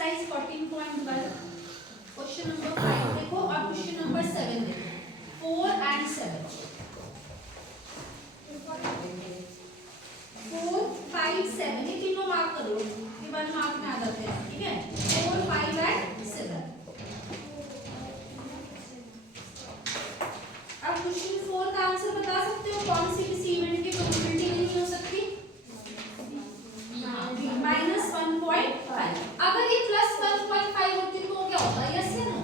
Exercise 14.1 question number 5 देखो और question number 7 देखो 4 and 7 4 5 7 ये तीनों मार्क करो ये 1 मार्क में आ जाते हैं ठीक है 4 5 and 7 अब क्वेश्चन 4 का आंसर बता सकते हो कौन सी किसी इवेंट की प्रोबेबिलिटी नहीं हो सकती -1.5 अगर ये +1.5 होती तो क्या होता यस या नो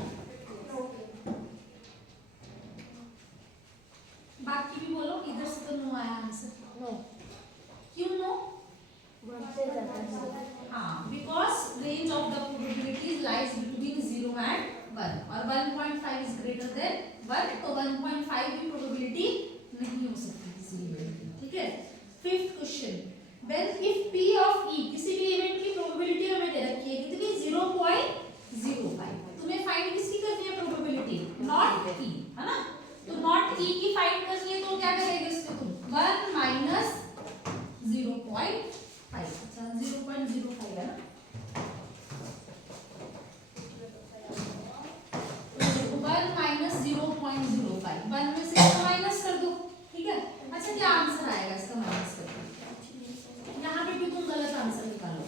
बाकी भी बोलो इधर से तो नो आया आंसर नो क्यों नो वन से ज्यादा हाँ because range of the probabilities lies between 0 and 1 और 1.5 इज ग्रेटर देन 1 तो 1.5 की प्रोबेबिलिटी नहीं हो सकती किसी इवेंट की ठीक है fifth question when if p of e किसी भी इवेंट की प्रोबेबिलिटी हमें दे रखी है कितनी 0.05 तुम्हें फाइंड किसकी करनी है प्रोबेबिलिटी नॉट e है ना तो नॉट e की फाइंड करनी है तो क्या करेंगे इसमें तुम 1 माइनस 0.5 अच्छा 0.05 है ना 1 माइनस 0.05 1 में से माइनस कर दो ठीक है अच्छा क्या आंसर आएगा इसका माइनस करके यहाँ पे भी तुम गलत आंसर निकालो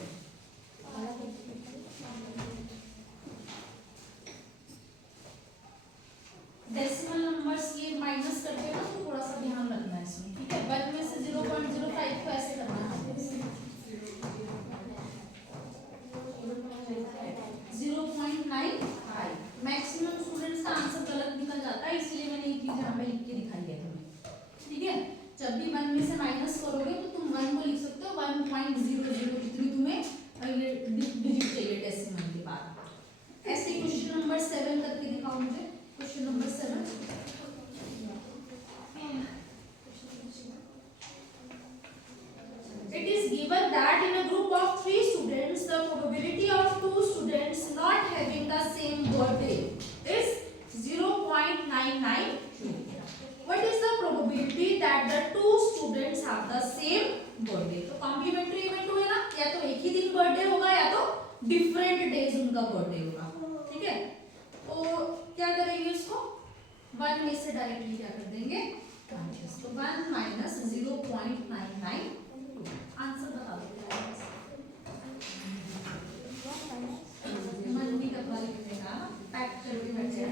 डेसिमल नंबर्स ये माइनस करके ना तो थोड़ा सा ध्यान रखना है इसमें ठीक है 1 में से 0.05 को ऐसे करना है 0.95 मैक्सिमम स्टूडेंट्स का आंसर गलत निकल जाता है इसलिए मैंने ये चीज यहाँ पे लिख के दिखाई है तुम्हें ठीक है जब भी 1 में से माइनस करोगे तो तुम 1 को लिख सकते हो 1.00 जितनी तुम्हें डिजिट चाहिए डेसिमल के बाद ऐसे क्वेश्चन नंबर 7 करके दिखाओ मुझे question number 7 it is given that in a group of 3 students the probability of 2 students not having the same birthday is 0.992 what is the probability that the 2 students have the same birthday तो complementary event हुए ना या तो एक ही दिन birthday होगा या तो डिफरेंट डेज उनका बर्थडे होगा ठीक है तो क्या करेंगे इसको 1 में से डायरेक्टली क्या कर देंगे तो 1 माइनस 0.99 आंसर बता दो मन भी डब्बा लिख देगा पैक करके बैठे हैं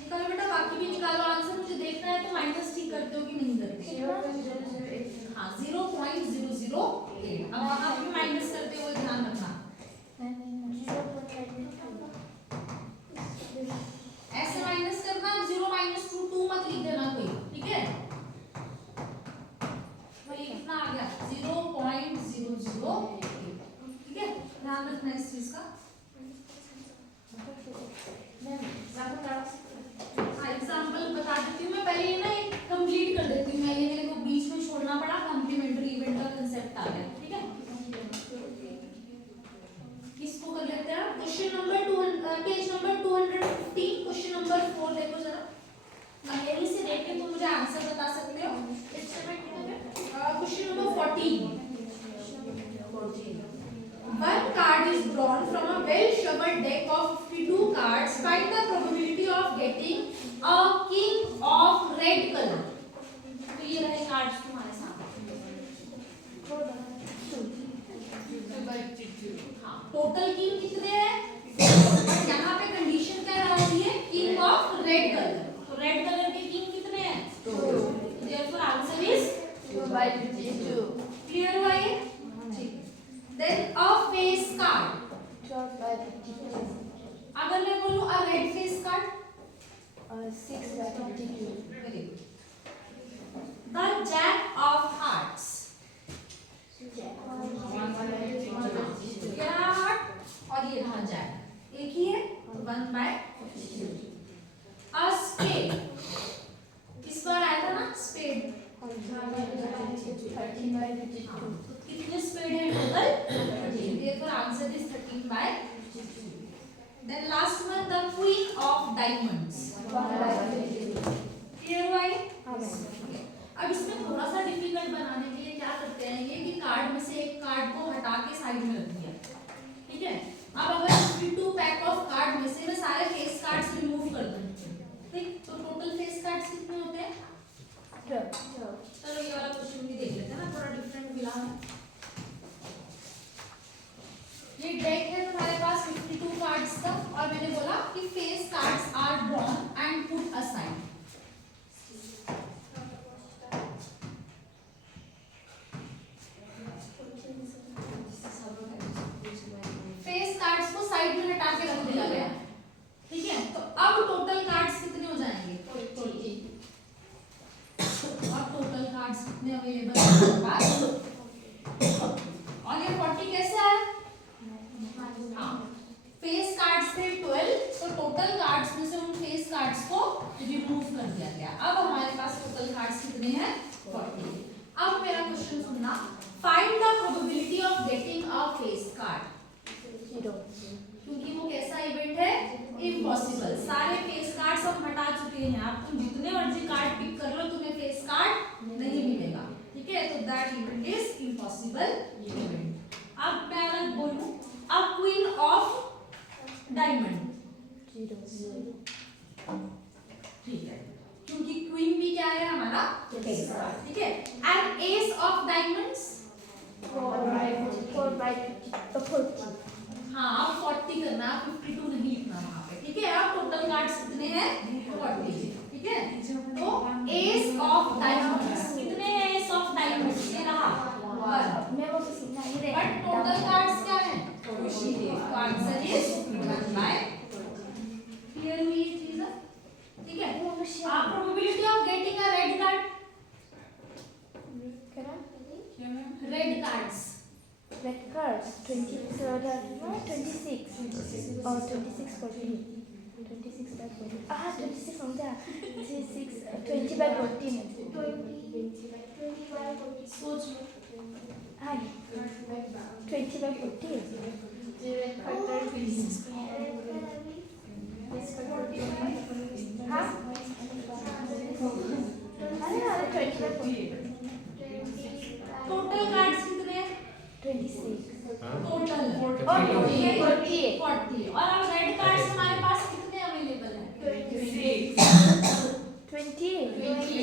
निकालो बेटा बाकी भी निकालो आंसर मुझे देखना है तो माइनस ठीक करते हो कि नहीं करते हाँ 0.008 अब वहां भी माइनस करते हुए ध्यान रखना ऐसे माइनस करना 0-2 मत लिख देना कोई ठीक है तो ये कितना आ गया 0.008 ठीक है ध्यान रखना इस चीज का एग्जाम्पल बता देती हूँ मैं पहले ये ना एक कंप्लीट कर देती हूँ मैं ये मेरे को बीच में छोड़ना पड़ा कॉम्प्लीमेंट्री इवेंट का कंसेप्ट आ गया ठीक है इसको कर लेते हैं question number page number 215 question number 4 देखो जरा यहीं से देख के तुम मुझे आंसर बता सकते हो question number 14 One card is drawn from a well-shuffled deck of 52 cards. Find the probability of getting a king of red color. तो ये रहे कार्ड्स तुम्हारे सामने हाँ टोटल किंग कितने हैं बट यहाँ पे कंडीशन क्या आ रही है किंग ऑफ रेड कलर तो रेड कलर के किंग कितने हैं therefore आंसर इज 2/52 क्लियर हुआ ये ठीक then a face card 12/52 अगर मैं बोलूं a red face card 6/52 very good the jack of hearts क्या हार्ट और ये रहा जैक एक ही है 1/52 a spade इस बार आया था ना स्पेड 13/52 कितने स्पेड है total therefore answer is 13/52 then last one the queen of diamonds. Clear हुआ ये? अब इसमें थोड़ा सा डिफिकल्ट बनाने के लिए क्या करते हैं ये कि कार्ड में से एक कार्ड को हटा के साइड में रख दिया, ठीक है। अब अगर 52 पैक ऑफ कार्ड में से मैं सारे फेस कार्ड्स रिमूव कर दूं, ठीक, तो टोटल फेस कार्ड्स कितने होते हैं? चलो ये वाला क्वेश्चन भी देख लेते हैं ना, थोड़ा डिफरेंट मिला है। ये डेक है तुम्हारे पास 52 कार्ड्स का और मैंने बोला कि face cards are drawn and put aside. Face cards को साइड में हटा के रख दिया गया, ठीक है। तो अब टोटल कार्ड्स कितने हो जाएंगे? 40। अब टोटल कार्ड्स कितने अवेलेबल हैं हमारे पास? और ये 40 कैसे आया? हाँ, फेस कार्ड्स थे 12, तो टोटल कार्ड्स में से उन फेस कार्ड्स को रिमूव कर दिया गया। अब हमारे पास टोटल कार्ड्स कितने हैं? 40। अब मेरा क्वेश्चन सुनना, find the probability of getting a face card. 0, क्योंकि वो कैसा इवेंट है? इम्पॉसिबल। सारे फेस कार्ड्स हम हटा चुके हैं, आप तुम जितने मर्जी कार्ड पिक कर लो तुम्हें फेस कार्ड नहीं मिलेगा, ठीक है। तो that event is impossible event. अब मैं अगर बोलूं अ क्वीन ऑफ डायमंड, 0, ठीक है, क्योंकि क्वीन भी क्या है हमारा फेस कार्ड, ठीक है। And ace of diamonds 4 by 40। हाँ, अब 40 करना, 52 नहीं लिखना वहाँ पे, ठीक है। अब टोटल कार्ड्स कितने हैं? 40, ठीक है। तो एस ऑफ डायमंड्स कितने हैं? एस ऑफ डायमंड्स ये रहा 1, मैं वो किसी नहीं दे बट टोटल कार्ड्स क्या है? तो आंसर इज 1 by 40। क्लियर हुई ये चीज? ठीक है। आप probability of getting a red card, red cards, Red cards 26 or 26 or 26 40. 26 by 40. 26 from there. 26 20 by 40 में 20 by 40 सोच लो। हाँ 20 by 40 हाँ अरे 20 by 40 टोटल कार्ड्स कितने हैं? 26 टोटल 48 40। और अब रेड कार्ड्स हमारे पास कितने अवेलेबल हैं? 20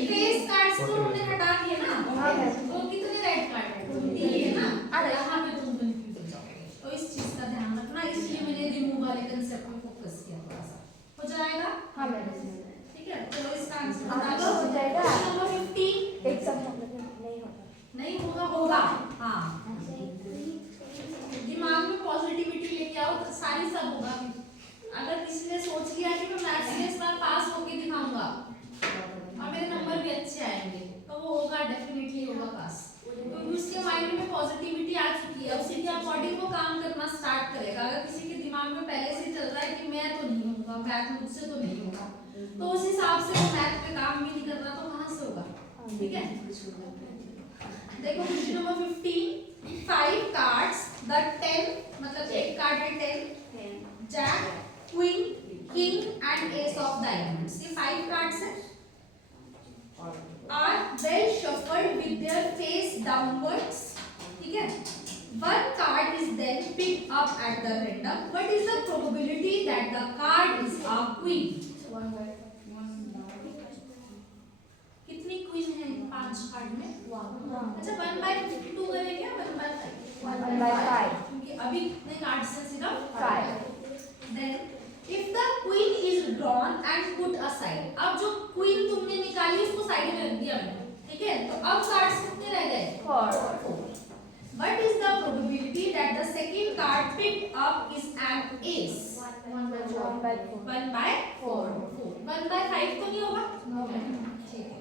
फेस कार्ड्स तो हमने हटा दिए ना, तो कितने रेड कार्ड हैं? 3 है ना। यहाँ पे तुम कंफ्यूज हो जाओगे, तो इस चीज का ध्यान रखना, इसलिए मैंने रिमूव वाले कंसेप्ट पे फोकस किया थोड़ा सा। हो जाएगा? हाँ मैडम, ठीक है। चलो इसका आंसर बता आंसर दो। हो जाएगा। नंबर 50 एग्जाम नहीं होगा नहीं होगा, होगा। हाँ, दिमाग में पॉजिटिविटी लेके आओ, तो सारी सब होगा। अगर किसी ने सोच लिया कि मैं मैथ्स में इस बार पास होके दिखाऊंगा और मेरे नंबर भी अच्छे आएंगे, तो वो होगा, डेफिनेटली होगा पास, क्योंकि उसके माइंड में पॉजिटिविटी आ चुकी है, उसी के अकॉर्डिंग वो काम करना स्टार्ट करेगा। अगर किसी के दिमाग में पहले से चल रहा है कि मैं तो नहीं होऊंगा, मैथ मुझसे तो नहीं होगा, तो उस हिसाब से वो मैथ पे काम भी नहीं कर रहा, तो कहाँ से होगा? ठीक है। देखो क्वेश्चन नंबर 15, 5 कार्ड्स, द 10 मतलब एक कार्ड है 10, jack, queen, king and ace of diamonds, ये 5 कार्ड्स हैं, are well shuffled with their face downwards, ठीक है। One card is then picked up at the random. What is the probability that the card is a queen? कितनी queen है 5 card में? 1। अच्छा 1 by 52 करेंगे या 1 by 5? 1 by 5 क्योंकि अभी कितने कार्ड्स हैं? सिर्फ 5। Then if the queen is drawn and put aside, अब जो queen तुमने निकाली उसको साइड में रख दिया मैंने, ठीक है। तो अब कार्ड्स कितने रह गए? 4। What is the probability that the second card picked up is an ace? 1 by 4 1 by 4। 1 by 5 तो नहीं होगा? ठीक है।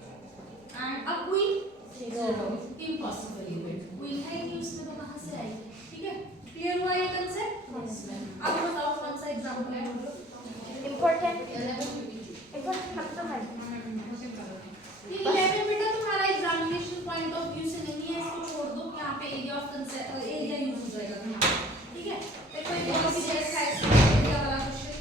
And a queen? 0। Impossible event। queen है कि उसमें तो कहाँ से आएगी? ठीक है। क्लियर हुआ ये कंसेप्ट? अब बताओ कौन सा एग्जांपल है? इम्पोर्टेंट मतलब है ये 11 बेटा तुम्हारा एग्जामिनेशन पॉइंट ऑफ व्यू से नहीं है, इसको छोड़ दो, यहाँ पे area of concept area use हो जाएगा तुम्हारा, ठीक है। देखो ये भी जैसा है एरिया वाला क्वेश्चन,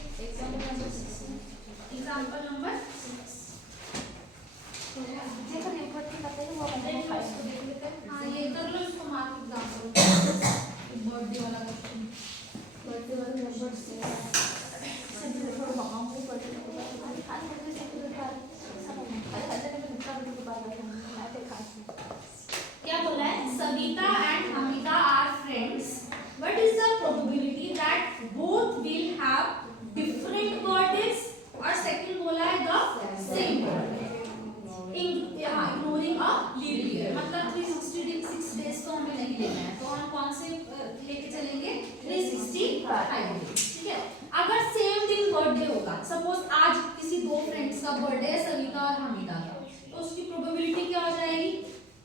5 days, ठीक है। अगर सेम दिन बर्थडे होगा, सपोज आज किसी दो फ्रेंड्स का बर्थडे है, सविता और हमीदा का, तो उसकी प्रोबेबिलिटी क्या हो जाएगी?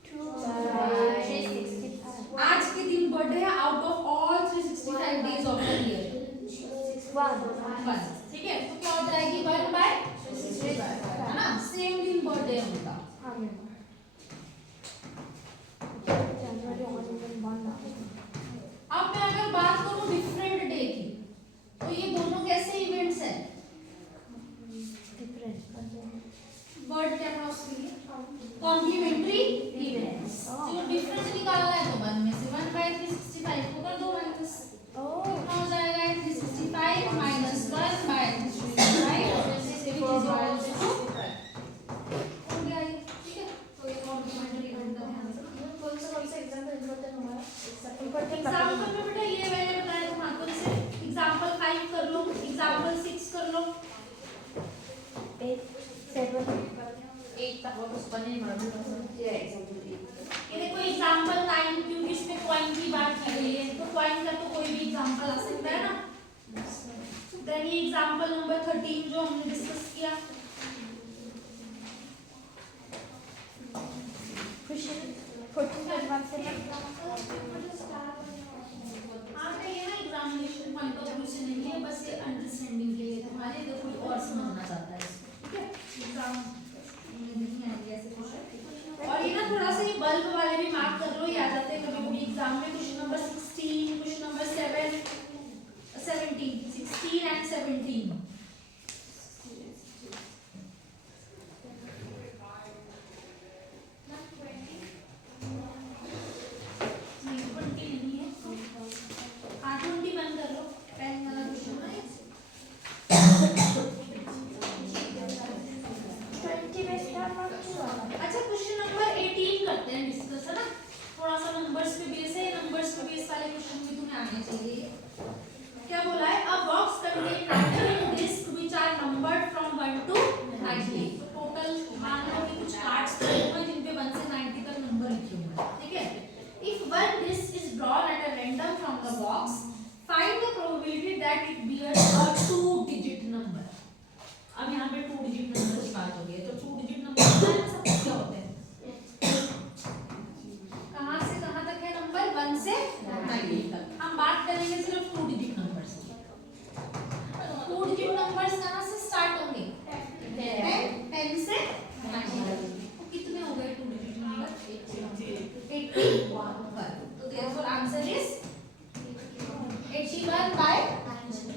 2/365 आज के दिन बर्थडे है, out of all 365 days of the year 1 ठीक है, तो क्या हो जाएगी? 1/365 है ना, सेम दिन बर्थडे है उनका। हाँ मैम जनवरी 1 अब मैं अगर बात करूं डिफरेंट डे की, तो ये दोनों कैसे इवेंट्स हैं? डिफरेंट वर्ड क्या था उसके लिए? Complementary events. जो डिफरेंस निकालना है तो 1 में से 1/365 को कर दो माइनस, कितना हो जाएगा? 365 माइनस 1/365 हो गया ये, ठीक है। तो ये कॉम्प्लीमेंट्री इवेंट का ध्यान रखना। कौन सा एग्जांपल इम्पोर्टेंट हमारा एग्जांपल में बेटा ये मैंने बताया तुम्हारे को, जैसे एग्जांपल 5 कर लो, एग्जांपल 6 कर लो, 8 7 ये देखो एग्जांपल 9, क्योंकि इसमें कॉइन की बात की गई है, तो कॉइन का तो कोई भी एग्जांपल आ सकता है ना। देन ये एग्जांपल नंबर 13 जो हमने डिस्कस किया, खुशी 14 से हाँ तो ये ना एग्जामिनेशन पॉइंट ऑफ व्यू से नहीं है, बस ये अंडरस्टैंडिंग के लिए तुम्हारे, अगर कोई और समझना चाहता है इसको, ठीक है। एग्जाम में नहीं आएगी ऐसे क्वेश्चन। और ये ना थोड़ा सा ये बल्ब वाले भी मार्क कर लो, ये आ जाते हैं कभी कभी एग्जाम में। Question number 16, question number 17 16 and 17 क्या बोला है? A box contain 19 disc which are numbered from 1 to 90। Total मान लो कि कुछ कार्ड्स होंगे जिन पे 1 से 90 तक नंबर लिखे हुए हैं, ठीक है। If one disc is drawn at a random from the box, find the probability that it bears a 2 digit number. अब यहाँ पे 2 डिजिट नंबर की बात हो गई है, तो 2 डिजिट नंबर सब क्या होते हैं? कहाँ से कहाँ तक है नंबर? 1 से 90 तक। हम बात करेंगे सिर्फ 2 डिजिट नंबर्स की। 2 डिजिट नंबर्स कहाँ से स्टार्ट होंगे? 10 से 90 तक। तो कितने हो गए 2 डिजिट नंबर? 81। तो देयरफॉर आंसर इज 81/90,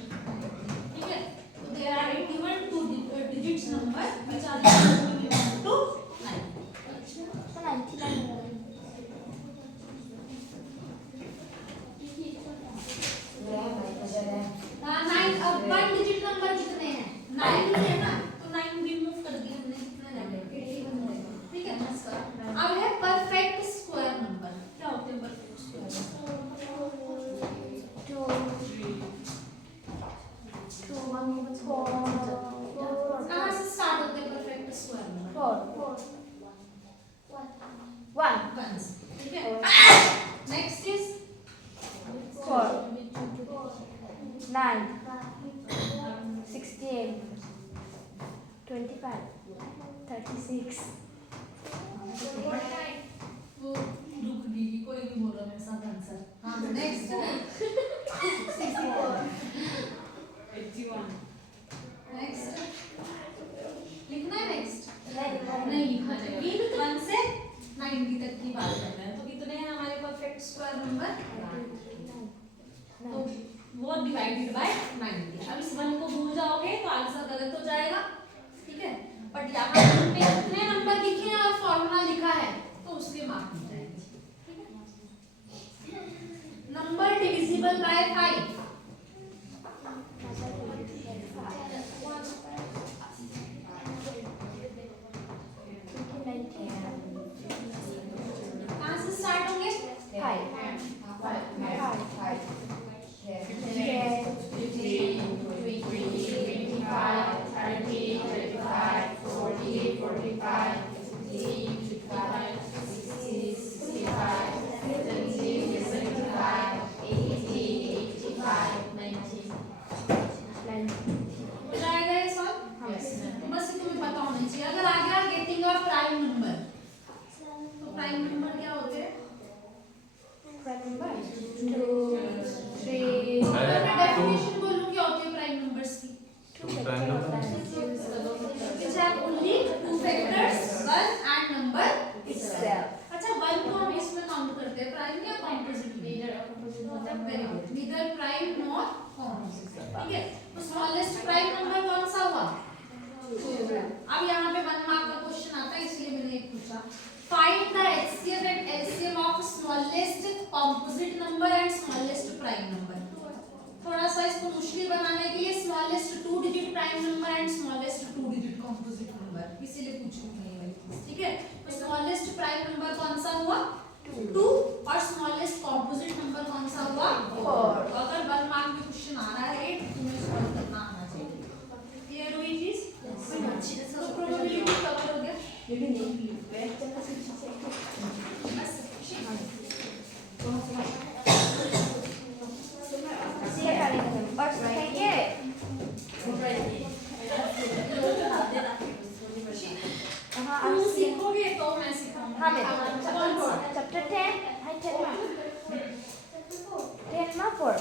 ठीक है। तो there are 81 2 digits number which are equal to 9। तो 99 9 अब 1 डिजिट नंबर कितने हैं? 9 ही है ना, तो 9 रिमूव कर दिया हमने, कितने रह गए? 81 रह गए, ठीक है। अब है परफेक्ट स्क्वायर नंबर। क्या होते हैं परफेक्ट स्क्वायर? 2 1 4 कहाँ से स्टार्ट होते हैं परफेक्ट स्क्वायर नंबर? 4 1 1 से, ठीक है। नेक्स्ट इज 4 9 68 25 36 वो रुक गई, कोई नहीं बोल रहा मेरे साथ आंसर। हाँ नेक्स्ट 64 81 नेक्स्ट लिखना है। नेक्स्ट नहीं लिखना चाहिए, 1 से 90 तक की बात कर रहे हैं। तो कितने हैं हमारे परफेक्ट स्क्वायर नंबर? तो वो डिवाइडेड बाय 90। अब इस 1 को भूल जाओगे तो आंसर गलत हो जाएगा, ठीक है। बट यहाँ पे कितने नंबर लिखे हैं और फॉर्मूला लिखा है तो उसके मार्क मिल जाएंगे, ठीक है। नंबर डिविजिबल बाय 5, कहाँ से स्टार्ट होंगे? 5 85 ठीक है, तो स्मॉलेस्ट प्राइम नंबर कौन सा हुआ? अब यहाँ पे 1 मार्क का क्वेश्चन आता है, इसलिए मैंने एक पूछा, find the HCF and LCM of smallest composite number and smallest prime number. थोड़ा सा इसको मुश्किल बनाने के लिए smallest 2 digit prime number and smallest 2 digit composite number, इसीलिए पूछूंगा ये वाली चीज, ठीक है। तो स्मॉलेस्ट प्राइम नंबर कौन सा हुआ? 2 और स्मॉलेस्ट कंपोजिट नंबर कौन सा हुआ? 4। तो अगर 1 मार्क में क्वेश्चन आ रहा है तो तुम्हें सॉल्व करना आना चाहिए। क्लियर हुई चीज? तो प्रोबेबिलिटी कवर हो गया, ये भी नहीं है बस सीखोगे तो मैं सिखाऊंगा। चैप्टर 10 हाय 10 मा 4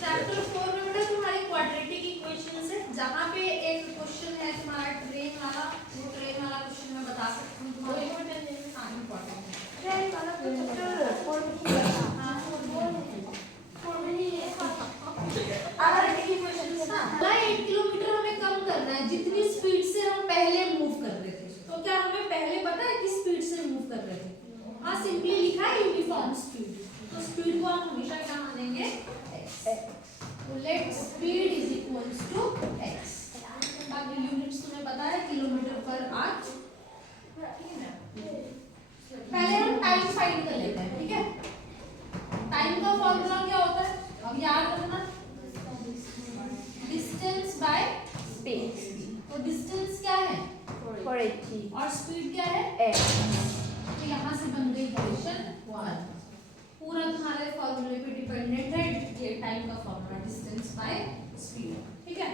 चैप्टर 4 में बेटा तुम्हारी क्वाड्रेटिक इक्वेशंस है, जहाँ पे एक क्वेश्चन है तुम्हारा ट्रेन वाला, वो ट्रेन वाला क्वेश्चन मैं बता सकती हूँ तुम्हारे। हाँ इम्पोर्टेंट है ट्रेन वाला तो चैप्टर 4 में ही था। हाँ 4 में ही है। क्वाड्रेटिक इक्वेशंस ना 8 किलोमीटर हमें कम करना है, जितनी स्पीड से हम पहले मूव कर रहे थे। तो क्या हमें पहले पता है किस स्पीड से मूव कर रहे थे? हाँ सिंपली लिखा है यूनिफॉर्म स्पीड, तो स्पीड को हम हमेशा क्या मानेंगे? तो let speed is equals to x। बाकी यूनिट्स तुम्हें पता है किलोमीटर पर आवर। पहले हम टाइम फाइंड कर लेते हैं, ठीक है। टाइम का फॉर्मूला क्या होता है? अब याद रखना, डिस्टेंस बाय स्पीड। तो डिस्टेंस क्या है? 480 और स्पीड क्या है? x। तो यहाँ से बन गई इक्वेशन 1। पूरा तुम्हारे फॉर्मूले पे डिपेंडेंट है ये टाइम का फॉर्मूला, डिस्टेंस बाय स्पीड, ठीक है।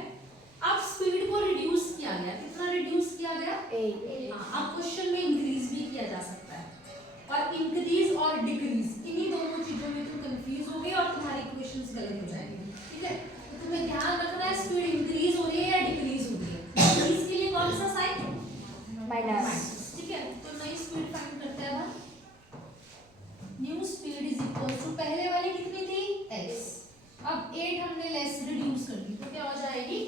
अब स्पीड को रिड्यूस किया गया, कितना रिड्यूस किया गया? 8। हाँ, अब क्वेश्चन में इंक्रीज भी किया जा सकता है, और इंक्रीज और डिक्रीज इन्हीं दोनों चीजों में तुम कंफ्यूज हो गए और तुम्हारी इक्वेशंस गलत हो जाएंगी, ठीक है। तो तुम्हें ध्यान रखना है स्पीड इंक्रीज हो रही है या डिक्रीज हो रही है। डिक्रीज के लिए कौन सा साइन? माइनस। ठीक है, तो नई स्पीड फाइंड करते हैं अब। New speed is equal to पहले वाली कितनी थी? x। अब 8 हमने लेस रिड्यूस कर दी तो क्या हो जाएगी?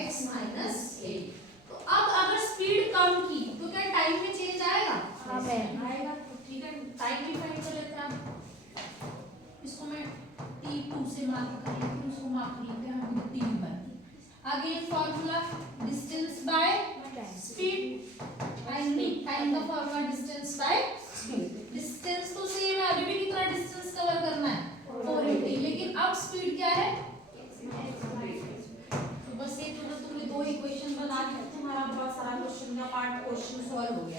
x minus 8। तो अब अगर स्पीड कम की तो क्या टाइम में चेंज आएगा? हाँ मैम आएगा। तो ठीक है, टाइम भी फाइंड कर लेते हैं। इसको मैं t2 से मार्क कर लेती हूँ, उसको मार्क कर लेते हैं हम t1। Again formula distance by speed, time का formula distance by speed. Distance तो सेम है, अभी भी कितना डिस्टेंस कवर करना है? 480, लेकिन अब स्पीड क्या है? तो बस एक मतलब तुमने 2 इक्वेशन बना दी, तुम्हारा बहुत सारा क्वेश्चन का पार्ट क्वेश्चन सॉल्व हो गया।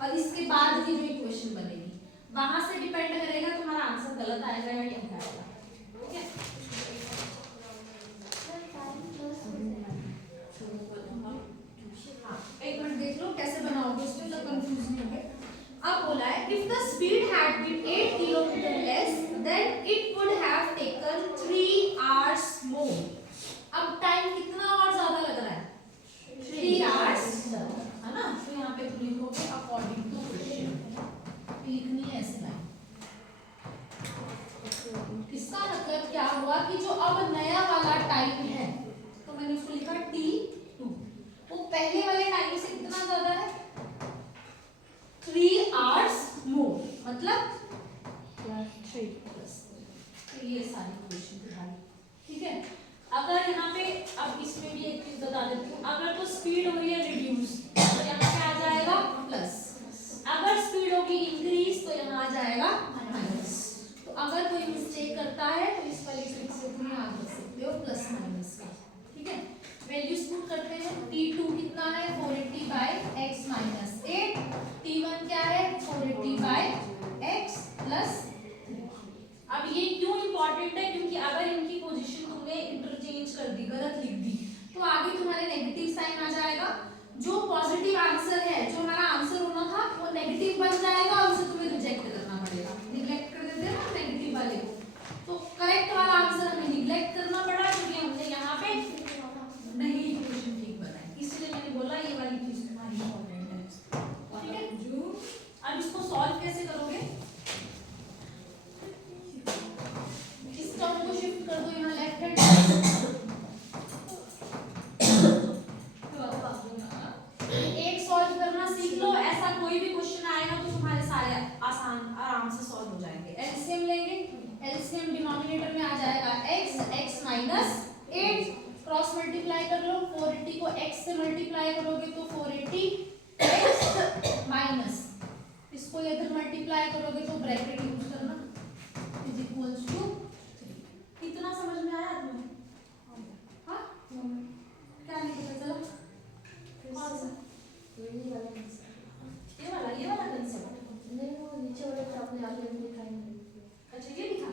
और इसके बाद की जो इक्वेशन बनेगी वहां से डिपेंड करेगा तुम्हारा आंसर गलत आएगा या नहीं आएगा, ठीक है। एक मिनट देख लो कैसे बनाओगे, उसमें तो कंफ्यूज नहीं होगे। अब बोला है if the speed had been 8 kilometre less then it would have taken 3 hours more। अब टाइम कितना और ज्यादा लग रहा है? 3 hours, है ना। तो यहाँ पे तुम लिखोगे according to question, लिखनी है ऐसे लाइन। इसका मतलब क्या हुआ कि जो अब नया वाला टाइम है तो मैंने उसको लिखा t2, वो पहले वाले टाइम से कितना ज्यादा है? 3 hours more, मतलब +3। तो ये सारी इक्वेशन तुम्हारी, ठीक है। अगर यहाँ पे अब इसमें भी एक चीज बता देती हूँ, अगर तो स्पीड हो रही है रिड्यूस तो यहाँ पे आ जाएगा प्लस, अगर स्पीड होगी इंक्रीज तो यहाँ आ जाएगा माइनस। तो अगर कोई मिस्टेक करता है तो इस वाली ट्रिक से तुम याद रख सकते हो प्लस माइनस का, ठीक है। वैल्यूज पुट करते हैं, t2 कितना है? 480 बाय x माइनस 8, t1 क्या है? 480 बाय x प्लस। अब ये क्यों इंपॉर्टेंट है? क्योंकि अगर इनकी पोजीशन तुमने इंटरचेंज कर दी, गलत लिख दी, तो आगे तुम्हारे नेगेटिव साइन आ जाएगा। जो पॉजिटिव आंसर है, जो हमारा आंसर होना था वो नेगेटिव बन जाएगा और उसे तुम्हें रिजेक्ट करना पड़ेगा। निग्लेक्ट कर देते हैं ना नेगेटिव वाले को, तो करेक्ट वाला आंसर हमें निग्लेक्ट करना पड़ा क्योंकि हमने यहाँ पे नहीं इक्वेशन ठीक बनाई, इसलिए मैंने बोला ये वाली चीज तुम्हारी इंपॉर्टेंट है, ठीक है। अब इसको सॉल्व 80 x माइनस इसको इधर मल्टीप्लाई करोगे तो ब्रैकेट यूज करना इज इक्वल्स टू 3। कितना समझ में आया तुम्हें? हाँ क्या नहीं पता चला? कौन सा? ये वाला कंसेप्ट नहीं, वो नीचे वाले तो आपने आगे में दिखाई नहीं। अच्छा ये लिखा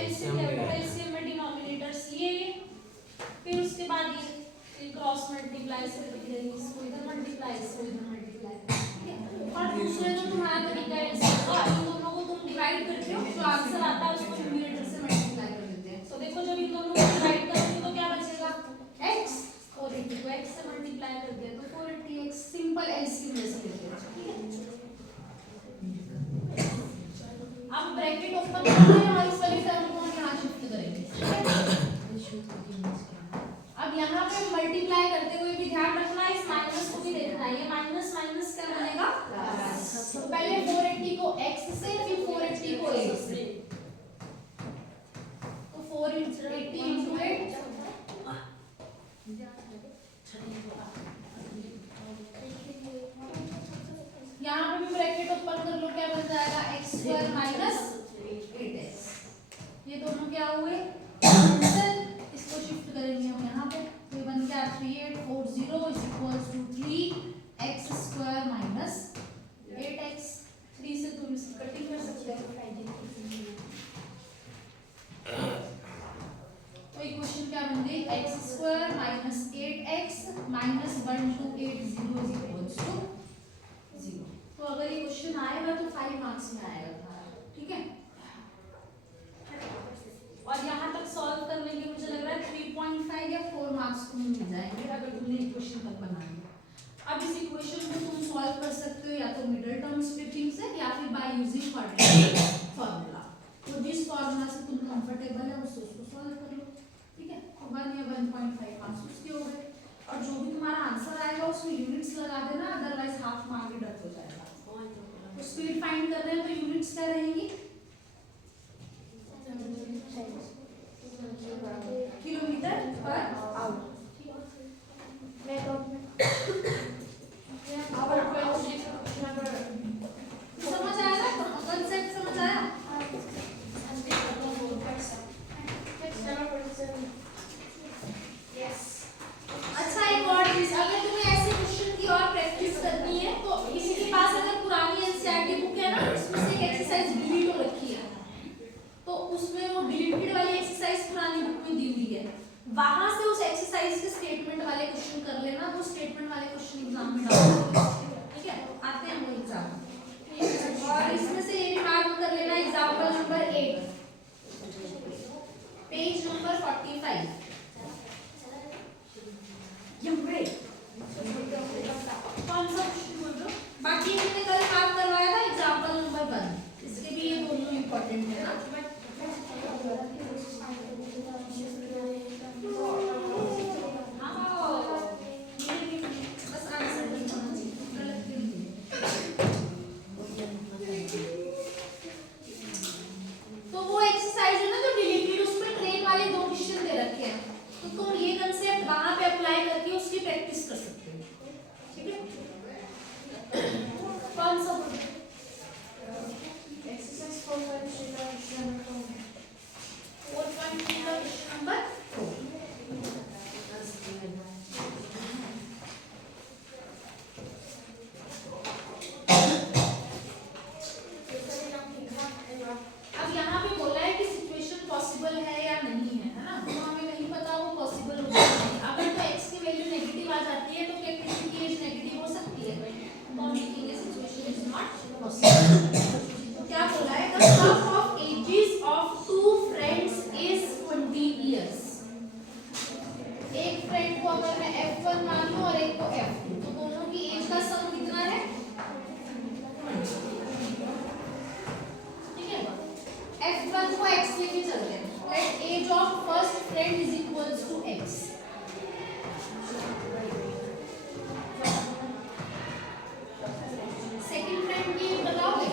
एलसीएम में डिनोमिनेटर्स लिए, फिर उसके बाद ये क्रॉस मल्टीप्लाई से इसको इधर मल्टीप्लाई इसको इधर मल्टीप्लाई, ठीक है। और दूसरे जो तुम्हारा तरीका है इसका, इन दोनों को तुम डिवाइड करते हो, जो आंसर आता है उसको न्यूमरेटर से मल्टीप्लाई कर देते हैं। तो देखो जब इन दोनों को डिवाइड करोगे तो क्या बचेगा x, 480 को x से मल्टीप्लाई कर दिया तो 480x, सिंपल एलसीएम जैसे लेते हैं, ठीक है। अब ब्रैकेट ओपन करते हैं और इस वाली टर्म को हम यहाँ शिफ्ट करेंगे। अब यहाँ पे मल्टीप्लाई करते हुए भी ध्यान रखना है, इस माइनस को भी देखना है, ये माइनस माइनस क्या बनेगा प्लस। तो पहले 480 को x से, फिर 480 को 8 से, तो 480 into 8 यहाँ पे भी ब्रैकेट ओपन कर लो, क्या बन जाएगा x स्क्वायर माइनस 8x। ये दोनों क्या हुए कैंसिल, इसको शिफ्ट करेंगे हम यहाँ पे, तो ये बन गया 3840 is equals to 3x square minus 8x। 3 से तुम इसकी कटिंग कर सकते हो, तो इक्वेशन क्या बन गई x square minus 8x minus 128 is equals to 0। तो अगर ये क्वेश्चन आएगा तो 5 मार्क्स में आएगा तुम्हारा, ठीक है। और यहाँ तक सॉल्व करने के मुझे लग रहा है 3.5 या 4 मार्क्स तुम्हें मिल जाएंगे अगर तुमने इक्वेशन तक बना लिया। अब इस इक्वेशन को तुम सॉल्व कर सकते हो या तो मिडिल टर्म स्प्लिटिंग से या फिर बाय यूजिंग क्वाड्रेटिक फार्मूला। तो जिस फार्मूला से तुम कंफर्टेबल है उसको सॉल्व कर लो, ठीक है। 1 या 1.5 मार्क्स उसके हो गए, और जो भी तुम्हारा आंसर आएगा उसमें यूनिट्स लगा देना, अदरवाइज हाफ मार्क ही डट हो जाएगा। तो स्पीड फाइंड कर रहे हैं तो यूनिट्स क्या रहेंगी किलोमीटर पर आवर। समझ आया ना कंसेप्ट, समझ आया? अच्छा एक और चीज, अगर तुम्हें ऐसे क्वेश्चन की और प्रैक्टिस करनी है तो किसी के पास अगर पुरानी एनसीईआरटी बुक है ना, उसमें से एक एक्सरसाइज डिलीट हो रखी है, तो उसमें वो डिलीटेड वाली एक्सरसाइज पुरानी बुक में दी हुई है, वहां से उस एक्सरसाइज के स्टेटमेंट वाले क्वेश्चन कर लेना, वो स्टेटमेंट वाले क्वेश्चन एग्जाम में डाल, ठीक है, आते हैं वो एग्जाम। और इसमें से ये भी मार्क कर लेना एग्जांपल नंबर 8 पेज नंबर 45। कौन सा क्वेश्चन बोल रहे हो? बाकी हमने कल मार्क करवाया था एग्जांपल नंबर 1, इसके भी ये दोनों इंपॉर्टेंट है ना। बस आंसर नहीं होना चाहिए, गलत क्यों नहीं। तो वो एक्सरसाइज है ना जो डिलीटेड, उसमें ट्रेन वाले 2 क्वेश्चन दे रखे हैं, तो तुम ये कंसेप्ट वहां पे अप्लाई करके उसकी प्रैक्टिस कर सकते हो, ठीक है। कौन सा एक्सरसाइज 4.3 का क्वेश्चन नंबर 4। अब यहाँ पे बोला है कि सिचुएशन पॉसिबल है या नहीं है, है ना, तो हमें नहीं पता वो पॉसिबल होगा नहीं। अगर तो x की वैल्यू नेगेटिव आ जाती है तो क्या किसी की एज नेगेटिव हो सकती है, तो हम लिखेंगे सिचुएशन इज नॉट पॉसिबल। तो क्या बोला है the sum of ages of 2 friends is 20 years. एक फ्रेंड को अगर मैं f1 मान लूं और एक को f2, तो दोनों की एज का सम कितना है, ठीक है। f1 को x लेके चलते हैं, let age of first friend is equals to x। Second friend की बताओगे,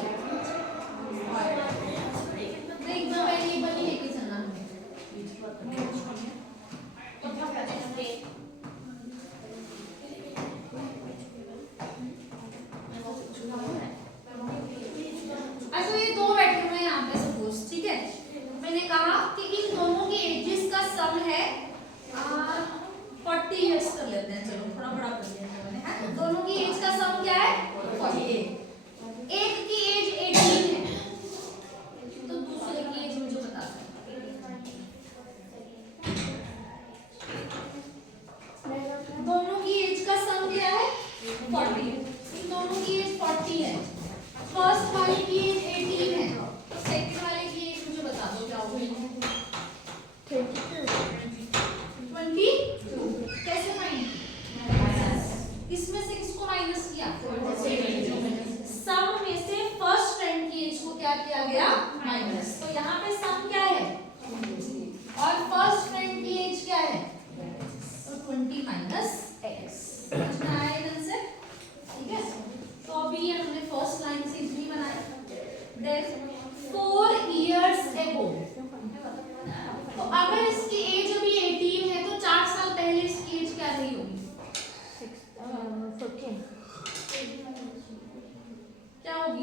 एक दो वेरिएबल ही लेके चलना हमें।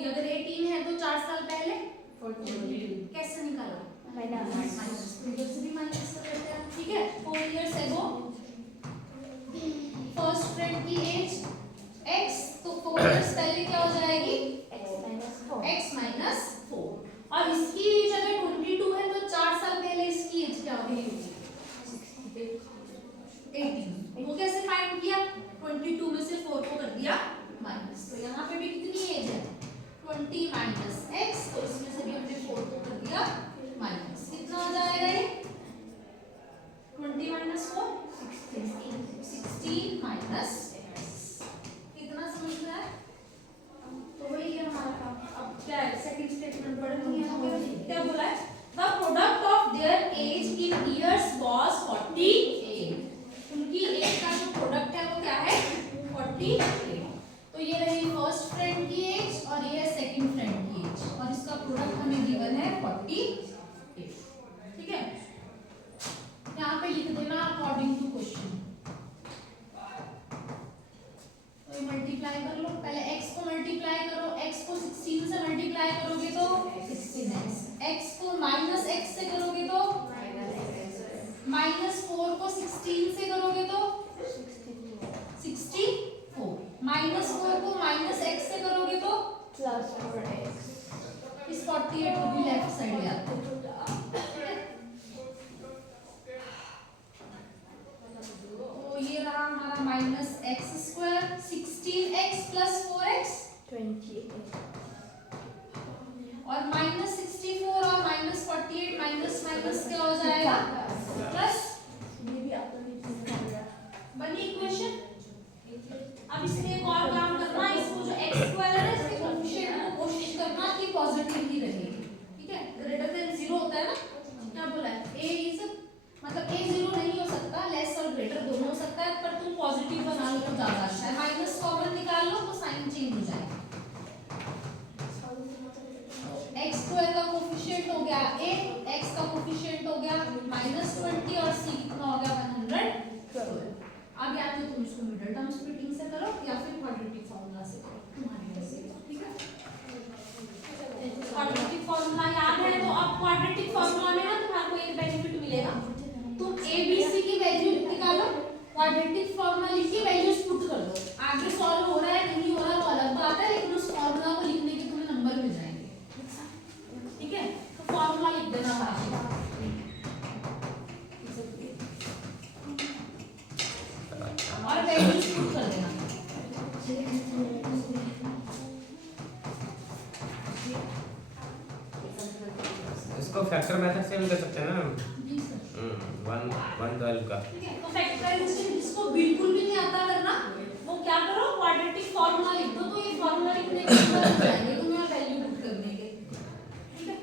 होगी, अगर 18 है तो 4 साल पहले 42 कैसे निकाला? माइनस तो इधर से भी माइनस कर देते हैं, ठीक है। 4 इयर्स एगो फर्स्ट फ्रेंड की एज x, तो 4 इयर्स पहले क्या हो जाएगी? x minus 4। और इसकी एज अगर 22 है तो 4 साल पहले इसकी एज क्या होगी? 18। वो कैसे फाइंड किया? 22 में से 4 को कर दिया माइनस, तो यहाँ पे भी कितनी एज है? 20 माइनस x, तो इसमें से भी हमने 4 को कर दिया माइनस। कितना हो जाएगा ये? 20 माइनस 4 16 माइनस x। कितना समझ में आया? तो वही है हमारा काम। अब क्या है? सेकंड स्टेटमेंट पढ़ेंगे यहाँ पे। क्या बोला है? The product of their age in years was 48। उनकी एज का जो प्रोडक्ट है वो क्या है? 48। तो ये रही फर्स्ट फ्रेंड की एज और ये है सेकंड फ्रेंड की एज, और इसका प्रोडक्ट हमें गिवन है 48। ठीक है, यहाँ पे लिख देना अकॉर्डिंग टू क्वेश्चन। तो ये मल्टीप्लाई कर लो, पहले x को मल्टीप्लाई करो, x को 16 से मल्टीप्लाई करोगे तो 16x, x को माइनस x से करोगे तो माइनस 4 को 16 से करोगे तो 64, माइनस 4 को माइनस x से करोगे तो प्लस 4x। इस 48 को भी लेफ्ट साइड ले आते हैं। तो ये रहा हमारा minus x square, 16x plus 4x 28 और माइनस 64 और माइनस 48 माइनस माइनस क्या हो जाएगा? प्लस। बनी इक्वेशन। अब इसमें एक और काम करना, इसको जो x स्क्वायर है इसके कोएफिशिएंट को कोशिश करना कि पॉजिटिव ही रहेगी, ठीक है। ग्रेटर देन 0 होता है ना, क्या बोला है? a इज मतलब a 0 नहीं हो सकता, लेस और ग्रेटर दोनों हो सकता है, पर तुम पॉजिटिव बना लो तो ज्यादा अच्छा है। माइनस कॉमन निकाल लो तो साइन चेंज हो जाएगा। x स्क्वायर का कोएफिशिएंट हो गया a, x का कोएफिशिएंट हो गया -20 और c कितना हो गया 112। अब या तो तुम इसको मिडिल टर्म स्प्लिटिंग से करो या फिर क्वाड्रेटिक फार्मूला से करो, तुम्हारी मर्जी है, ठीक है। क्वाड्रेटिक फार्मूला याद है तो अब क्वाड्रेटिक फार्मूला में ना तुम्हारे एक बेनिफिट मिलेगा, तुम a b c की वैल्यू निकालो, क्वाड्रेटिक फार्मूला लिख के वैल्यूज पुट कर दो। आगे सॉल्व हो रहा है नहीं हो रहा वो अलग बात है, लेकिन उस फार्मूला को लिखने के तुम्हें नंबर मिल जाएंगे, ठीक है। तो फार्मूला लिख देना बाकी और वैल्यूज पुट कर देना। इसको फैक्टर मेथड से भी कर सकते हैं ना हम? जी सर। 112 का, ठीक है। तो फैक्टराइजेशन जिसको बिल्कुल भी नहीं आता करना वो क्या करो, क्वाड्रेटिक फार्मूला लिख दो, तो ये फार्मूला लिखने के नंबर मिल जाएंगे तुम्हें वैल्यू पुट करने के, ठीक है।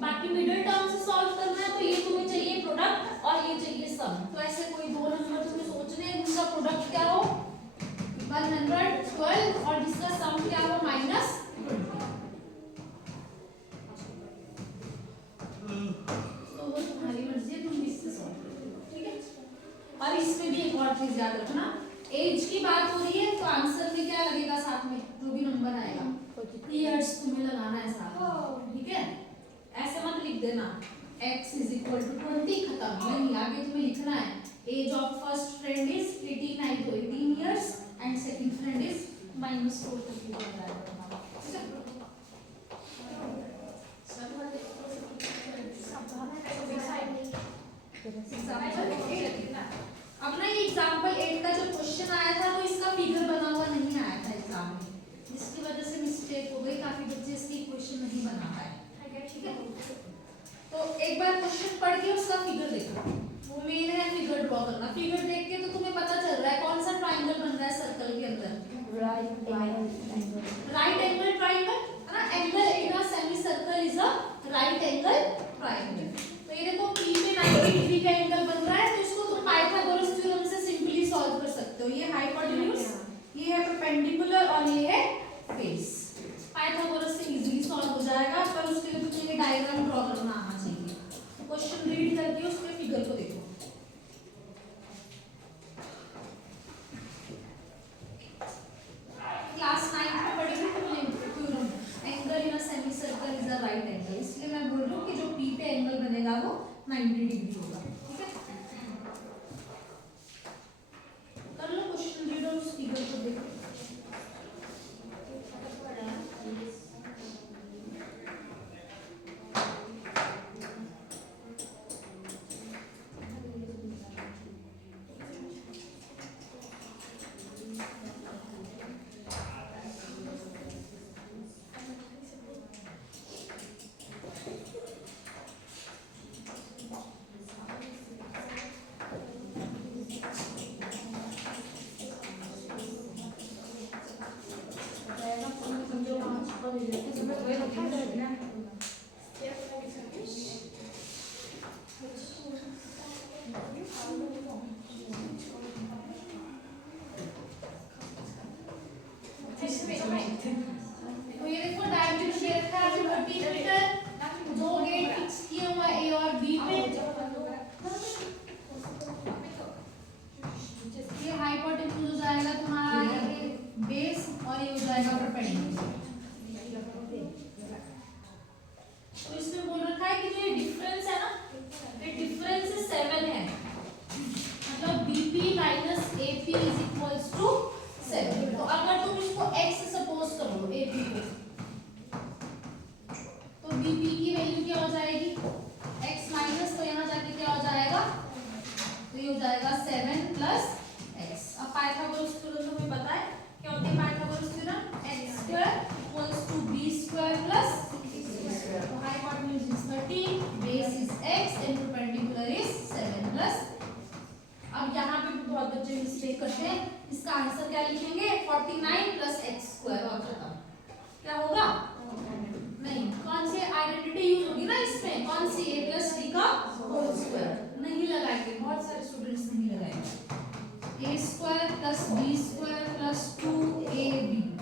बाकी मिडिल टर्म से सॉल्व करना है तो ये तुम्हें चाहिए प्रोडक्ट और ये चाहिए सम, तो ऐसे कोई दो नंबर तुम्हें सोचने हैं जिनका प्रोडक्ट क्या हो 112 और जिसका सम क्या हो -20, तो वो तुम्हारी मर्जी है, तुम इससे सॉल्व करो, ठीक है। और इसमें भी एक और चीज याद रखना, एज की बात हो रही है तो आंसर में क्या लगेगा साथ में, जो भी नंबर आएगा ईयर्स तुम्हें लगाना है साथ में, ठीक है। ऐसे मत लिख देना x = 20 खत्म, नहीं, आगे तुम्हें लिखना है age of first friend is 18 तो 18 years and second friend is -4 तक हो जाएगा तुम्हारा, ठीक है। अब ना ये एग्जांपल 8 का जो क्वेश्चन आया था वो इसका फिगर बना हुआ नहीं आया था एग्जाम में, जिसकी वजह से मिस्टेक हो गई, काफी बच्चे इसकी इक्वेशन नहीं बना पाए, ठीक है। तो एक बार क्वेश्चन पढ़ के उसका फिगर देखो, वो मेन है फिगर ड्रॉ करना। फिगर देख के तो तुम्हें पता चल रहा है कौन सा ट्रायंगल बन रहा है सर्कल के अंदर, राइट एंगल ट्रायंगल है ना। Angle in a semi circle is a right angle triangle. तो ये देखो P में 90 डिग्री का एंगल बन रहा है, तो इसको तुम पाइथागोरस थ्योरम से सिंपली सॉल्व कर सकते हो। ये हाइपोटेन्यूज, ये है परपेंडिकुलर और ये है बेस। पाइथागोरस से इजीली सॉल्व हो जाएगा, पर उसके लिए तुम्हें डायग्राम ड्रॉ करना आना चाहिए। तो क्वेश्चन रीड करके उसके फिगर को देखो। क्लास आंसर क्या लिखेंगे 49 प्लस एक्स स्क्वायर और खत्म। क्या होगा? नहीं, कौन सी आइडेंटिटी यूज होगी ना इसमें? कौन सी? a प्लस b का होल स्क्वायर नहीं लगाएंगे, बहुत सारे स्टूडेंट्स नहीं लगाएंगे। a square plus b square plus 2ab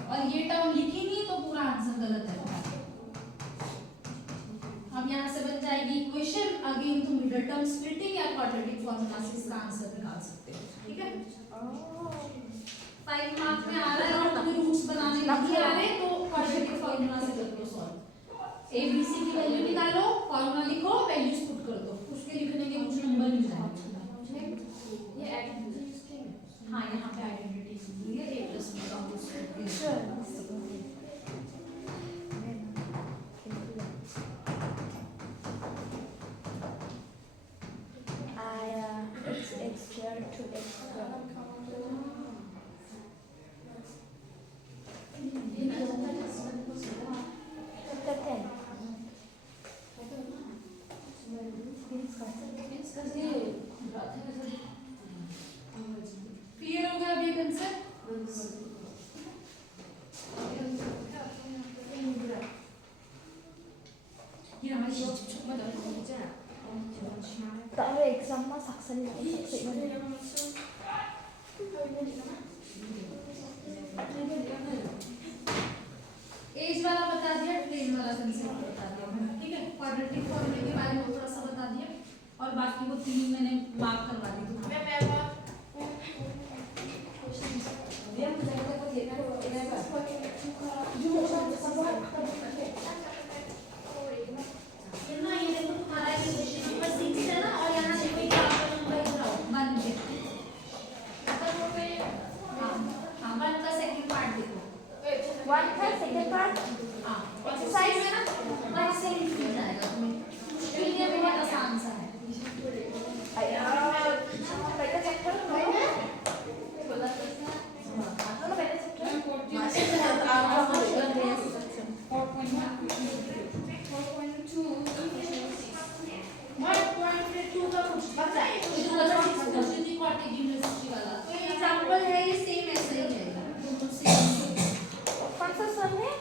और ये टर्म लिखी नहीं तो पूरा आंसर गलत है। अब यहाँ से बन जाएगी इक्वेशन। अगेन तुम मिडल टर्म स्प्लिटिंग या क्वाड्रेटिक फॉर्मूला से इसका आंसर निकाल सकते हो। ठीक है, 5 मार्क में आ रहा है और तुम्हें रूट्स बनाने नहीं आ रहे तो क्वाड्रेटिक फॉर्मूला से कर दो सॉल्व। a b c की वैल्यू निकालो, फॉर्मूला लिखो, वैल्यूज पुट कर दो, उसके लिखने के कुछ नंबर मिल जाएंगे। ये आइडेंटिटी, हाँ यहाँ पे आइडेंटिटी है a प्लस b का whole square. x square to x square. Clear हो गया अभी कंसेप्ट? ये हमारी तारो एग्जाम में सक्सेस एज वाला बता दिया, ट्रेन वाला कंसेप्ट बता दिया। ठीक है, क्वाड्रेटिक फॉर्मूले के बारे में थोड़ा सा बता दिया और बाकी वो 3 मैंने मार्क करवा दी थी। ये ना ये देखो तुम्हारा ये क्वेश्चन नंबर 6 है ना और यहाँ देखो एग्जांपल नंबर इधर आओ 1 देखो। हां 1 का सेकंड पार्ट देखो। 1 का सेकंड पार्ट हां एक्सरसाइज में ना 1 से लिख जाएगा तुम्हें। मुश्किल नहीं है, बहुत आसान सा है। पहला चैप्टर बोला तो ना पहला एग्जांपल है ये सेम ऐसा ही है, दोनों सेम। कौन सा सम है?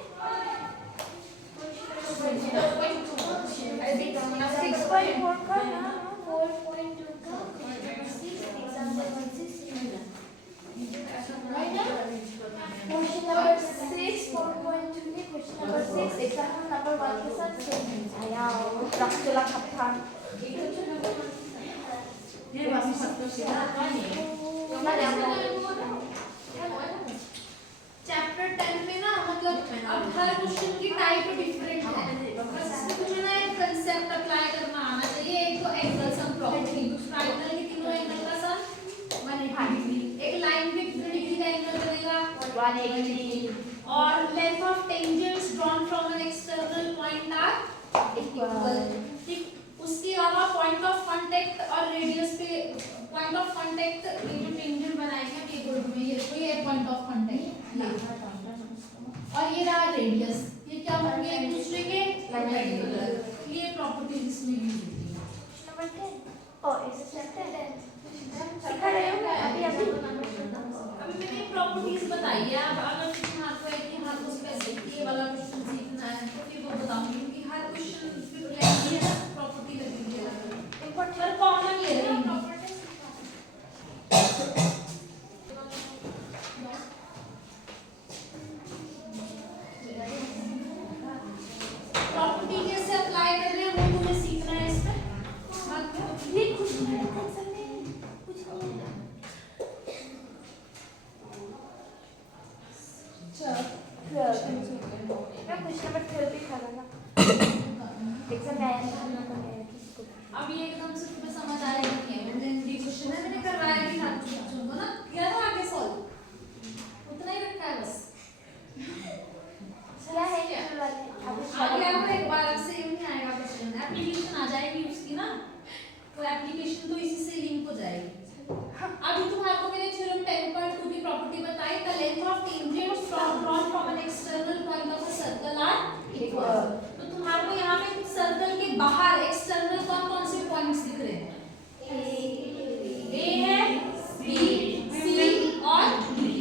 6.4 का ना 4.2 का एग्जांपल 16 क्वेश्चन नंबर 6 4.2 में क्वेश्चन नंबर 6 एग्जांपल नंबर 1 के साथ सेम है। आया रखला खत्ता ये बात सब तो सीधा चैप्टर 10 में ना मतलब अब हर क्वेश्चन की टाइप डिफरेंट है, बस इसमें मुझे ना एक कांसेप्ट अप्लाई करना आना चाहिए। एक तो एंगल सम प्रॉपर्टी, ट्रायंगल के तीनों एंगल का सम 180 डिग्री, एक लाइन पे कितने डिग्री का एंगल बनेगा 180 और length of tangents drawn from an external point are equal. ठीक, उसके अलावा पॉइंट ऑफ कांटेक्ट और रेडियस पे पॉइंट ऑफ कांटेक्ट ये जो टेंजेंट बनाएंगे ये बोर्ड में ये पॉइंट ऑफ कांटेक्ट और ये रहा रेडियस, ये क्या होंगे एक दूसरे के परपेंडिकुलर। ये प्रॉपर्टीज इसमें यूज होती है। नंबर 10 और इस चैप्टर 10 सिखा रहे हो अभी मैंने प्रॉपर्टीज बताई है। अब अगर किसी हाथ को एक ही हाथ को स्पेसिफिक ये वाला क्वेश्चन सीखना है तो फिर वो बताऊंगी, क्योंकि हर क्वेश्चन फिर लगी है प्रॉपर्टी लगेगी अलग अलग पर कॉमन ले रही है। प्रॉपर्टी कैसे अप्लाई कर रहे हैं वो तुम्हें सीखना है इसमें। ये कुछ नहीं है टेंशन नहीं, कुछ नहीं है। मैं क्वेश्चन नंबर 12 भी कर रहा एग्जाम में आया था किसको। अब ये एकदम से तुम्हें समझ आएगा नहीं है, मैंने क्वेश्चन है मैंने करवाया भी था बच्चों को ना, किया था आगे सॉल्व उतना ही रखा है बस। क्या है आगे आपको एक बार सेम नहीं आएगा क्वेश्चन, एप्लीकेशन आ जाएगी उसकी ना, तो एप्लीकेशन तो इसी से लिंक हो जाएगी। अभी तुम्हारे को मैंने थ्योरम 10.2 की प्रॉपर्टी बताई, the length of tangents drawn from an external point of a circle are equal. तो तुम्हारे को यहाँ पे सर्कल के बाहर एक्सटर्नल कौन-कौन से पॉइंट्स दिख रहे हैं? ए है, बी, सी और डी।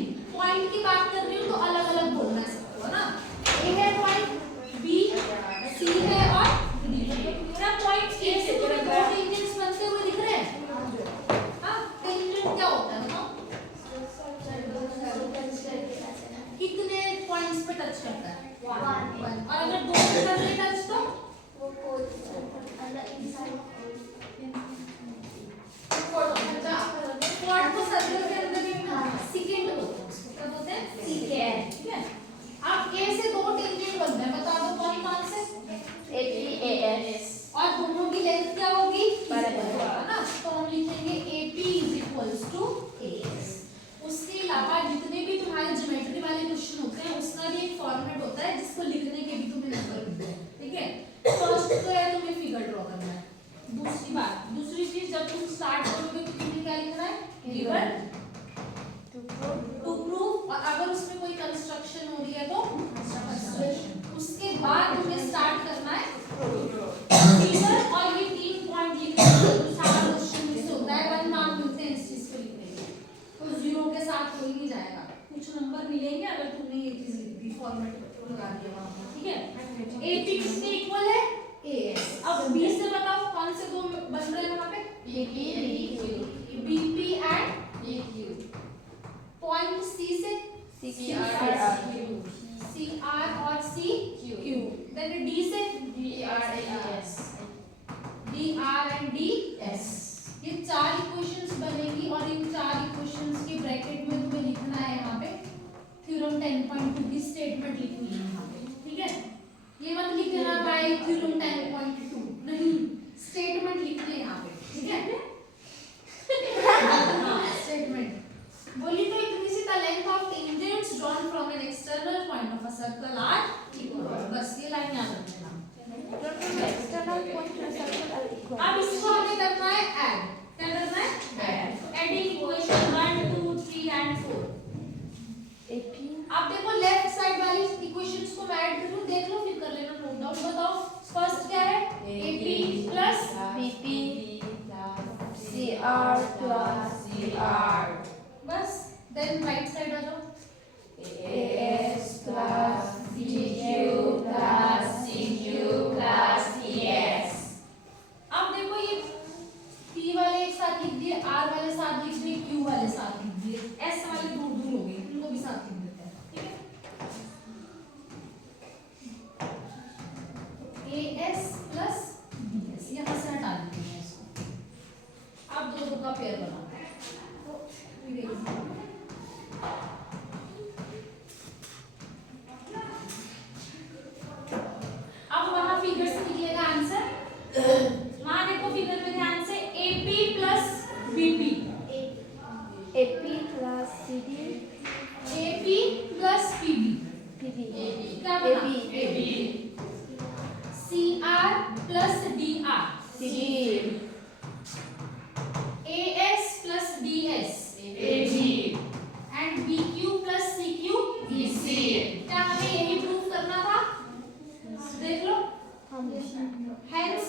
दूसरी चीज जब तुम स्टार्ट करोगे तो तुम्हें क्या लिखना है, गिवन टू टू प्रूव, और अगर उसमें कोई कंस्ट्रक्शन हो रही है तो कंस्ट्रक्शन, उसके बाद तुम्हें स्टार्ट करना है फिगर, और ये 3 पॉइंट लिखने हैं। सारा क्वेश्चन में से होता है 1 मार्क मिलते हैं इस चीज को लिखने के, तो 0 के साथ कोई नहीं जाएगा, कुछ नंबर मिलेंगे अगर तुमने ये चीज लिख दी, फॉर्मेट लगा दिया वहां पर, ठीक है। AP किसके इक्वल है, AS। अब B से बताओ कौन से दो बन रहे हैं वहां पे, BP and EQ। Point C से CR और CQ, देन D से DR एंड DS। ये 4 इक्वेशंस बनेगी, और इन 4 इक्वेशंस के ब्रैकेट में तुम्हें लिखना है यहाँ पे थ्योरम 10.2 की स्टेटमेंट लिखनी है यहाँ पे, ठीक है। ये मत लिख देना बाय थ्योरम 10.2, नहीं, स्टेटमेंट लिखनी है यहाँ पे, ठीक है। स्टेटमेंट बोली तो इतनी सी, the length of tangents drawn from an external point of a circle are equal, बस ये लाइन याद रखना। External point of circle are equal. अब इसको हमें करना है ऐड, क्या करना है, एडिंग इक्वेशन 1 2 3 एंड 4। AP अब देखो लेफ्ट साइड वाली इक्वेशंस को मैं ऐड करूं, देख लो फिर कर लेना नोट डाउन। बताओ फर्स्ट क्या है, AP plus BP CR plus CR, बस, देन राइट साइड आ जाओ, AS plus DQ plus CQ plus ES। अब देखो ये P वाले एक साथ लिख दिए, R वाले साथ लिख दिए, Q वाले साथ लिख दिए, S वाले दूर दूर हो गए, इनको भी साथ लिख देते हैं, ठीक है। AS प्लस BS यहाँ से हटा देते हैं इसको, अब दो का पेयर बनाते हैं, तो अब वहां फिगर से निकलेगा आंसर, वहां देखो फिगर में ध्यान से, AP plus BP, AP plus CD AP plus PB, PD क्या बना, CR plus DR, CD AS plus DS, and BQ plus CQ, क्या हमें यही प्रूफ करना था, देख लो, हेंस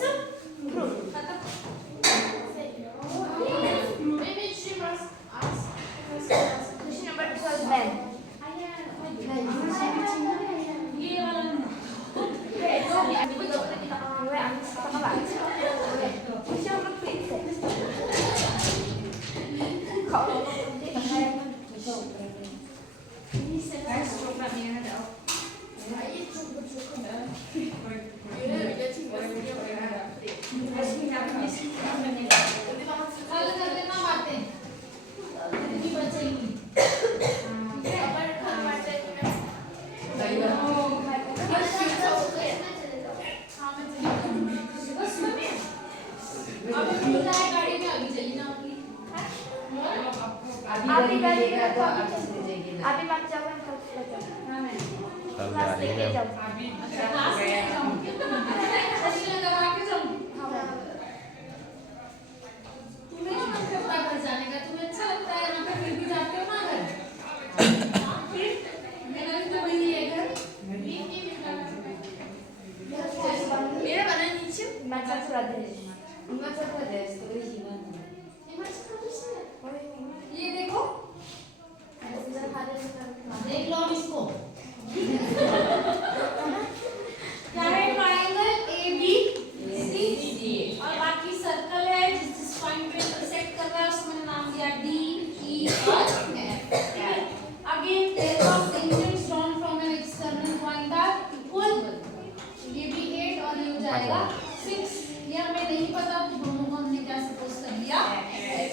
प्रूफ खत्म। Question number 12 Ben। ये वाला Gue ambil sama banget. Question number 3 Kalau कल कर लेना बातें, इतनी बचेंगी, अब मिलता है गाड़ी में, अभी चली ना अपनी, अभी गाड़ी में तो अभी मत जाओ, क्लास लेके जाओ। क्लास में जाऊँ, अच्छे लगा के जाऊँ, तुम्हें नहीं मन करता घर जाने का, तुम्हें अच्छा लगता है यहाँ पे, फिर भी जाते हो ना घर, फिर मेरा भी तो वही है घर, मेरा बना नीचे Masa Pradesh। ये देखो, देख लो अब इसको, क्या है, ट्रायंगल ABC, और बाकी सर्कल है जिस पॉइंट पे इंटरसेक्ट कर रहा है उसको मैंने नाम दिया D, E और F। Again pair of tangents drawn from an external point are equal, ये भी 8 और ये हो जाएगा 6। ये हमें नहीं पता तो दोनों को हमने क्या सपोज कर लिया x,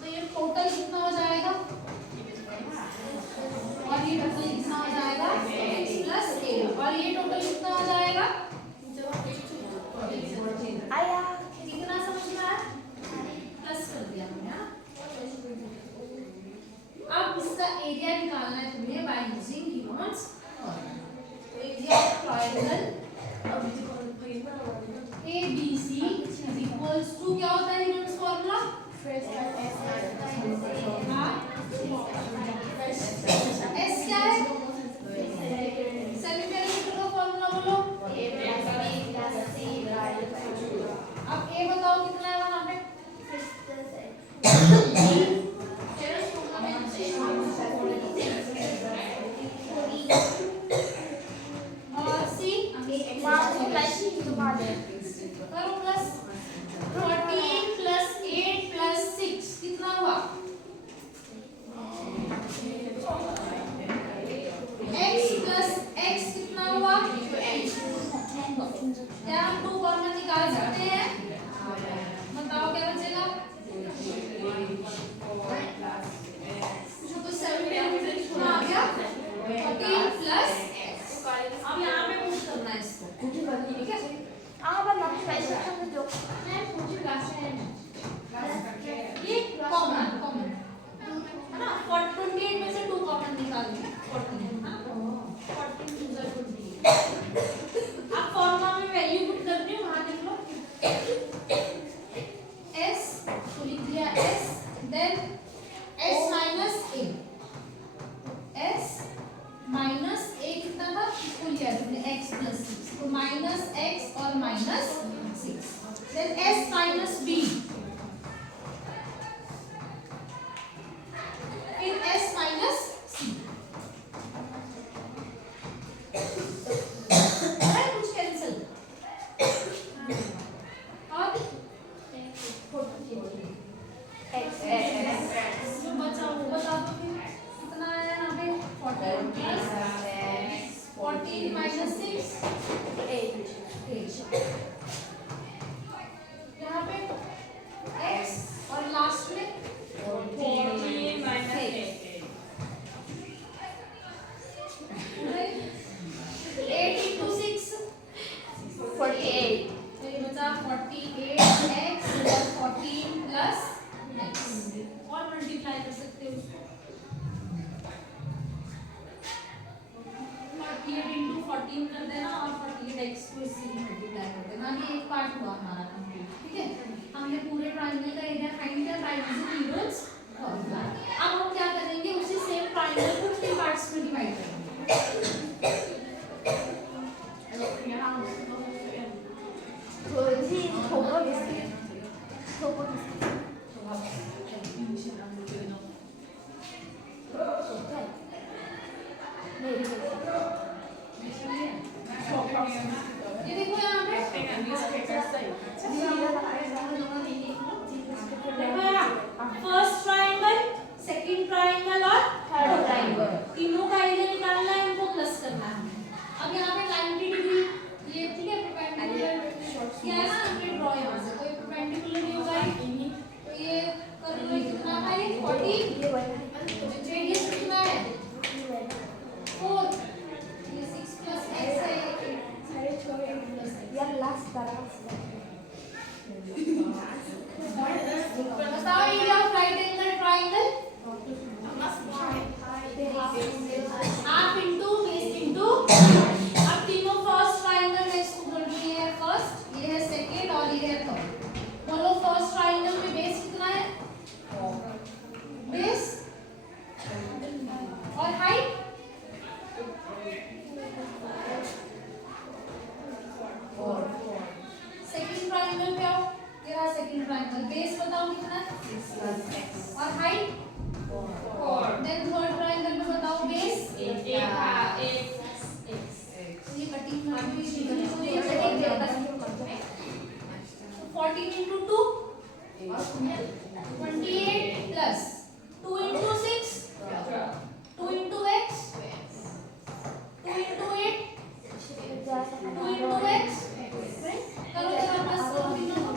तो ये टोटल कितना हो जाएगा, और ये टोटल कितना हो जाएगा x प्लस 8, और ये टोटल कितना हो जाएगा, आया कितना समझ में आया, प्लस कर दिया हमने, हाँ। अब इसका एरिया निकालना है तुम्हें बाय यूजिंग गिब्सन्स फॉर्मूला। तो area of triangle ABC is equal equals to क्या होता है यूनिट्स फॉर्मूला? एस क्या है? सेमी पैरामीटर का फॉर्मूला बोलो। अब ए बताओ कितना है वहां पे? और सी करो प्लस 14 प्लस 8 प्लस 6 कितना हुआ? x प्लस x कितना हुआ? क्या हम 2 कॉमन निकाल सकते हैं? बताओ क्या बचेगा? तो 7 पैरामीटर कितना आ गया? 14 प्लस अब यहाँ पे पुट करना है इसको, ठीक है? ये कॉमन कॉमन है ना? 28 में से 2 कॉमन निकालेंगे 14 हाँ 14 2 जा 28। अब फॉर्मूला में वैल्यू पुट कर रही हूँ, वहां देख लो s तो लिख दिया s then s minus a, s minus a कितना था? इसको लिया हमने x प्लस 6 तो माइनस x और minus 6 then s minus b फिर s माइनस c है कुछ कैंसिल और जो बचा वो बता दो फिर कितना आया यहाँ पे 14 प्लस 14 माइनस 6 8 यहाँ पे x और लास्ट में 14 माइनस 8 into 6 48 तो ये बचा 48x और 14 प्लस x और मल्टीप्लाई कर सकते हो उसको 48 into 14 कर देना और 48x को इससे मल्टीप्लाई कर देना। ये एक पार्ट हुआ हमारा कंप्लीट, ठीक है? हमने पूरे ट्रायंगल का एरिया फाइंड किया बाय यूजिंग यूलर्स फॉर्मूला। अब हम क्या करेंगे? उसी सेम ट्रायंगल को 3 पार्ट्स में डिवाइड करेंगे। ये देखो यहाँ पे फर्स्ट ट्रायंगल, सेकंड ट्रायंगल और थर्ड ट्रायंगल तीनों का एरिया निकालना है, इनको प्लस करना है। अब यहाँ पे 90 डिग्री ये ठीक है परपेंडिकुलर क्या है ना, हमने ड्रॉ यहाँ से कोई परपेंडिकुलर नहीं होगा तो ये कर लो। कितना था ये 40 रेडियस कितना है 4 ये 6 प्लस x है यार लास्ट बताओ area of right angle triangle half into base into. अब तीनों फर्स्ट ट्रायंगल में इसको बोल रही है फर्स्ट, ये है सेकंड और ये है थर्ड। बोलो फर्स्ट ट्रायंगल में बेस कितना है? बेस और हाइट सेकंड ट्रायंगल पे आओ, ये रहा सेकंड ट्रायंगल। बेस बताओ कितना है और हाइट 4। देन थर्ड ट्रायंगल में बताओ बेस 8 ये कटिंग में भी निकली तो ये कटिंग देता है 14 into 2 28 plus 2 into 6 2 into x 2 into 8 2 into x करो जरा प्लस करो तीनों को।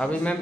अभी मैम